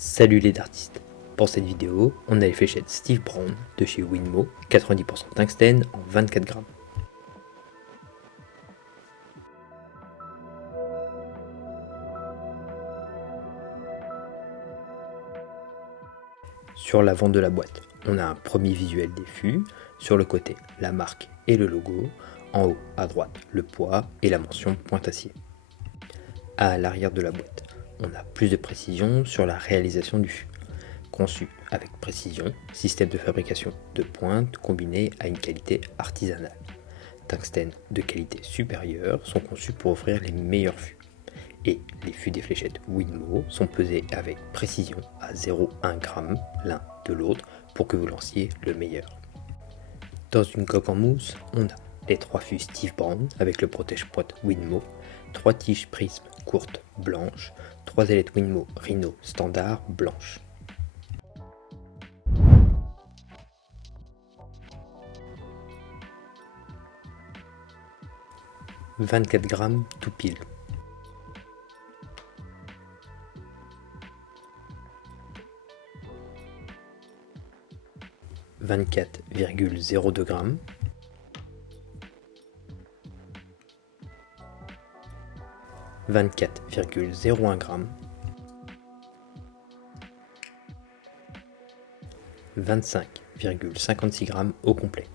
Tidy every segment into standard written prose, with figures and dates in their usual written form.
Salut les dartistes. Pour cette vidéo, on a les fléchettes Steve Brown de chez Winmo, 90% tungstène en 24 grammes. Sur l'avant de la boîte, on a un premier visuel des fûts, sur le côté la marque et le logo, en haut à droite le poids et la mention pointe-acier. À l'arrière de la boîte, on a plus de précision sur la réalisation du fût. Conçu avec précision, système de fabrication de pointe combiné à une qualité artisanale. Tungstène de qualité supérieure sont conçus pour offrir les meilleurs fûts. Et les fûts des fléchettes Winmo sont pesés avec précision à 0,1 g l'un de l'autre pour que vous lanciez le meilleur. Dans une coque en mousse, on a les 3 fûts Steve Brown avec le protège-pointe Winmo, 3 tiges prisme courtes blanches, 3 ailettes Winmo Rhino standard blanches. « 24 grammes tout pile. « 24,02 grammes. 24,01 grammes. 25,56 grammes au complet.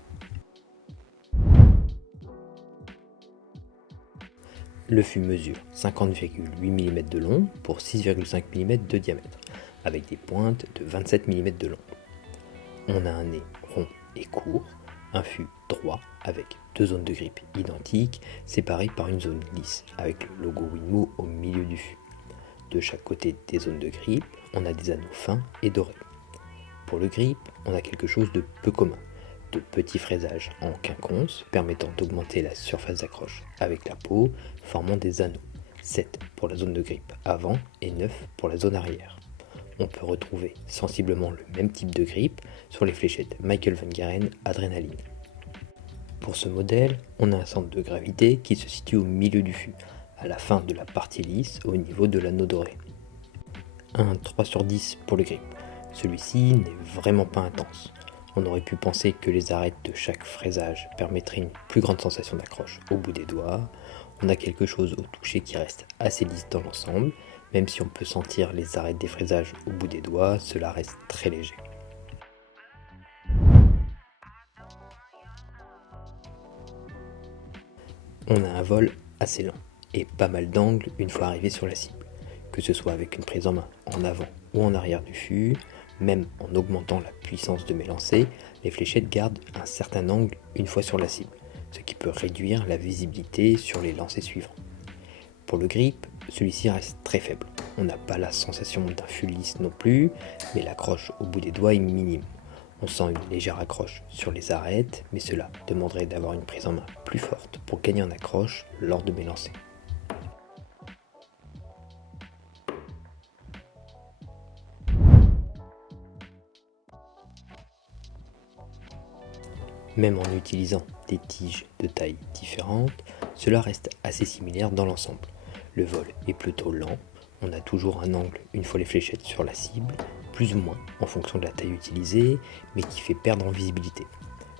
Le fût mesure 50,8 mm de long pour 6,5 mm de diamètre, avec des pointes de 27 mm de long. On a un nez rond et court, un fût droit avec 2 zones de grippe identiques, séparées par une zone lisse, avec le logo Winmo au milieu du fût. De chaque côté des zones de grippe, on a des anneaux fins et dorés. Pour le grip, on a quelque chose de peu commun. De petits fraisages en quinconce permettant d'augmenter la surface d'accroche avec la peau, formant des anneaux, 7 pour la zone de grippe avant et 9 pour la zone arrière. On peut retrouver sensiblement le même type de grippe sur les fléchettes Michael Van Garen Adrenaline. Pour ce modèle, on a un centre de gravité qui se situe au milieu du fût, à la fin de la partie lisse au niveau de l'anneau doré. Un 3 sur 10 pour le grip. Celui-ci n'est vraiment pas intense. On aurait pu penser que les arêtes de chaque fraisage permettraient une plus grande sensation d'accroche au bout des doigts. On a quelque chose au toucher qui reste assez lisse dans l'ensemble, même si on peut sentir les arêtes des fraisages au bout des doigts, cela reste très léger. On a un vol assez lent et pas mal d'angles une fois arrivé sur la cible, que ce soit avec une prise en main en avant ou en arrière du fût. Même en augmentant la puissance de mes lancers, les fléchettes gardent un certain angle une fois sur la cible, ce qui peut réduire la visibilité sur les lancers suivants. Pour le grip, celui-ci reste très faible. On n'a pas la sensation d'un fût lisse non plus, mais l'accroche au bout des doigts est minime. On sent une légère accroche sur les arêtes, mais cela demanderait d'avoir une prise en main plus forte pour gagner en accroche lors de mes lancers. Même en utilisant des tiges de taille différentes, cela reste assez similaire dans l'ensemble. Le vol est plutôt lent, on a toujours un angle une fois les fléchettes sur la cible, plus ou moins en fonction de la taille utilisée, mais qui fait perdre en visibilité.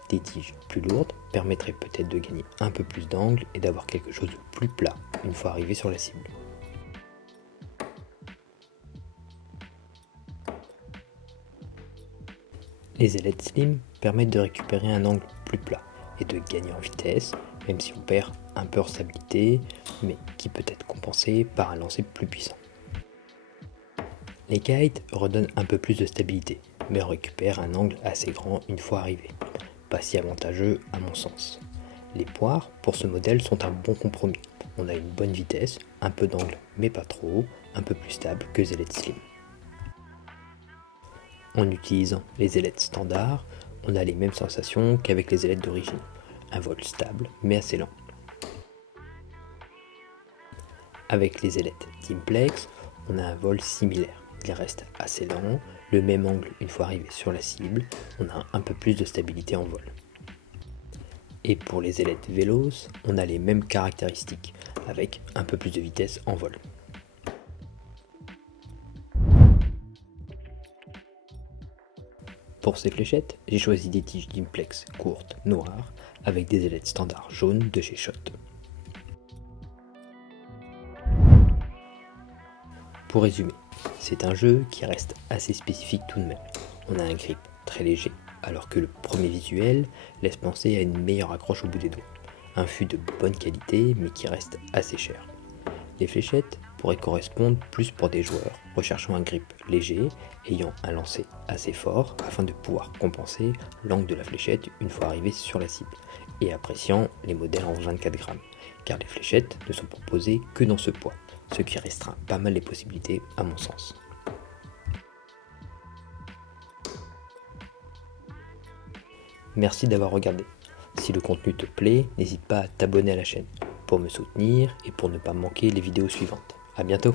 Des tiges plus lourdes permettraient peut-être de gagner un peu plus d'angle et d'avoir quelque chose de plus plat une fois arrivé sur la cible. Les ailettes slim permettent de récupérer un angle plus plat et de gagner en vitesse, même si on perd un peu en stabilité, mais qui peut être compensé par un lancer plus puissant. Les kites redonnent un peu plus de stabilité, mais on récupère un angle assez grand une fois arrivé. Pas si avantageux à mon sens. Les poires pour ce modèle sont un bon compromis. On a une bonne vitesse, un peu d'angle mais pas trop, un peu plus stable que les ailettes slim. En utilisant les ailettes standards, on a les mêmes sensations qu'avec les ailettes d'origine. Un vol stable mais assez lent. Avec les ailettes Teamplex, on a un vol similaire. Il reste assez lent, le même angle une fois arrivé sur la cible, on a un peu plus de stabilité en vol. Et pour les ailettes Veloce, on a les mêmes caractéristiques, avec un peu plus de vitesse en vol. Pour ces fléchettes, j'ai choisi des tiges Dimplex courtes, noires, avec des ailettes standards jaunes de chez Schott. Pour résumer, c'est un jeu qui reste assez spécifique tout de même. On a un grip très léger, alors que le premier visuel laisse penser à une meilleure accroche au bout des doigts. Un fût de bonne qualité, mais qui reste assez cher. Les fléchettes pourraient correspondre plus pour des joueurs recherchant un grip léger, ayant un lancer assez fort afin de pouvoir compenser l'angle de la fléchette une fois arrivé sur la cible, et appréciant les modèles en 24 grammes, car les fléchettes ne sont proposées que dans ce poids, ce qui restreint pas mal les possibilités à mon sens. Merci d'avoir regardé. Si le contenu te plaît, n'hésite pas à t'abonner à la chaîne pour me soutenir et pour ne pas manquer les vidéos suivantes. A bientôt!